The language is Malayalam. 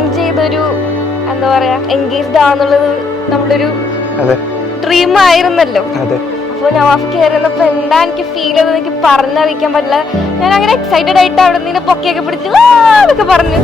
ഡ്രീം ചെയ്തൊരു എന്താ പറയാ എൻഗേജ്ഡ് ആണെന്നുള്ളത് നമ്മുടെ ഒരു ഡ്രീം ആയിരുന്നല്ലോ. അപ്പോൾ നവാഫ് കയറുന്നപ്പോൾ എന്താ എനിക്ക് ഫീൽ ചെയ്തത് എനിക്ക് പറഞ്ഞറിയിക്കാൻ പറ്റില്ല. ഞാൻ അങ്ങനെ എക്സൈറ്റഡ് ആയിട്ട് അവിടെ നിന്ന് പൊക്കിയൊക്കെ പിടിച്ച് എന്നൊക്കെ പറഞ്ഞു.